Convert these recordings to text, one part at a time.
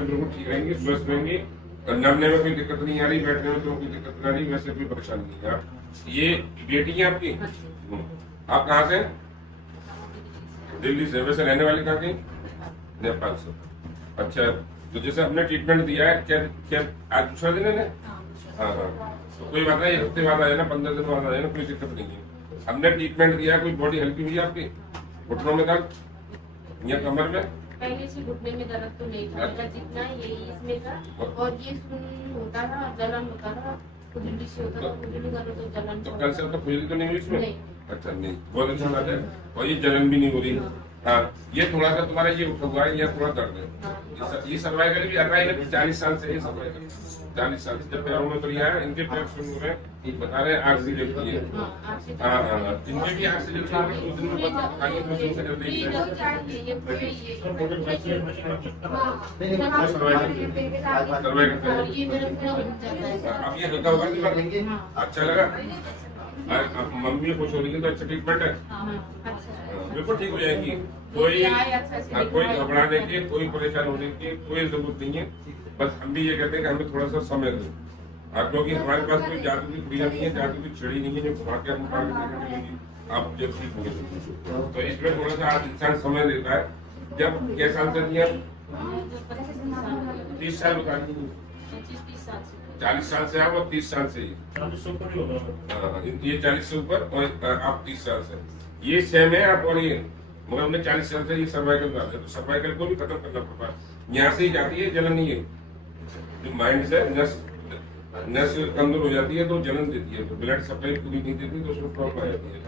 बिल्कुल ठीक रहेंगे, स्वस्थ रहेंगे। नमने में कोई दिक्कत नहीं आ रही, बैठने में तो कोई दिक्कत नहीं आ रही, वैसे कोई परेशानी नहीं है। आप ये बेटी है आपकी? आप कहाँ से? दिल्ली से। वैसे रहने वाले कहाँ के? नेपाल से। अच्छा, तो जैसे हमने ट्रीटमेंट दिया है, क्या क्या आज दूसरा दिन है ना? हाँ हाँ, तो कोई बात नहीं, हफ्ते बाद आ जाना, 15 दिन बाद आ जाना, कोई दिक्कत नहीं है। हमने ट्रीटमेंट दिया, कोई बॉडी हल्की हुई है आपकी? घुटनों में दर्द या कमर में? पहले से घुटने में दर्द तो नहीं था, मेरा जितना यही इसमें था, और ये सुन होता था, जलन होता था, खुजली से होता था, खुजली करो तो जलन। तो कल से तो खुजली तो नहीं हुई इसमें? नहीं। अच्छा, नहीं, बहुत अच्छा बात है। और ये जलन भी नहीं हो रही। हाँ, ये थोड़ा सा तुम्हारा ये उठा हुआ है, या थोड़ा दर्द है। ये सर्वाइकल भी आता है 40 साल से, ये सर्वाइकल 40 साल से जब पैरों में तो लिया है, इनके पैर सुन हो रहे हैं, बता रहे हैं ऑक्सीजन की है। हाँ हाँ, इनके भी ऑक्सीजन की 2 दिन में खाली 2 दिन से जल्दी अब ये हल्का होगा दिमाग, अच्छा लगा। मम्मी खुश हो रही है तो अच्छा ट्रीटमेंट है, बिल्कुल ठीक हो जाएगी। कोई घबराने की, कोई परेशान होने की कोई जरूरत नहीं है। बस हम भी ये कहते हैं कि हमें थोड़ा सा समय दो, क्योंकि हमारे पास कोई जादू की क्रिया नहीं है, जादू की छड़ी नहीं है जो घुमा के हम आप जब ठीक होंगे। तो इसमें थोड़ा सा आज इंसान समय देता है। जब क्या साल से दिया? 30 साल बता दी। 40 साल से आप और 30 साल से ये 40 से ऊपर, और आप 30 साल से, ये सेम है आप और ये, मगर हमने 40 साल से ये सर्वाइकल का है, तो सर्वाइकल को भी खत्म करना पड़ता है। यहाँ से ही जाती है जलन, नहीं है जो माइंड से नस कमजोर हो जाती है तो जलन देती है, तो ब्लड सप्लाई पूरी नहीं देती तो उसमें प्रॉब्लम आ जाती है।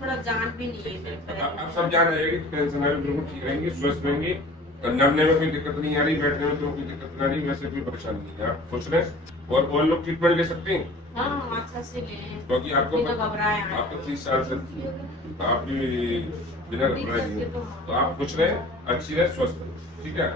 थोड़ा जान भी नहीं है, अब सब जान आएगी, तो टेंशन आ रही, बिल्कुल ठीक रहेंगे, स्वस्थ रहेंगे। नमने में कोई दिक्कत नहीं आ रही, बैठने में तो कोई दिक्कत नहीं आ रही, वैसे कोई परेशानी नहीं है। आप खुश रहे और लोग ट्रीटमेंट ले सकते हैं। हाँ, अच्छा से ले, क्योंकि आपको 30 साल से आप भी बिना घबराए, तो आप खुश रहे, अच्छी रहे, स्वस्थ रहे, ठीक है।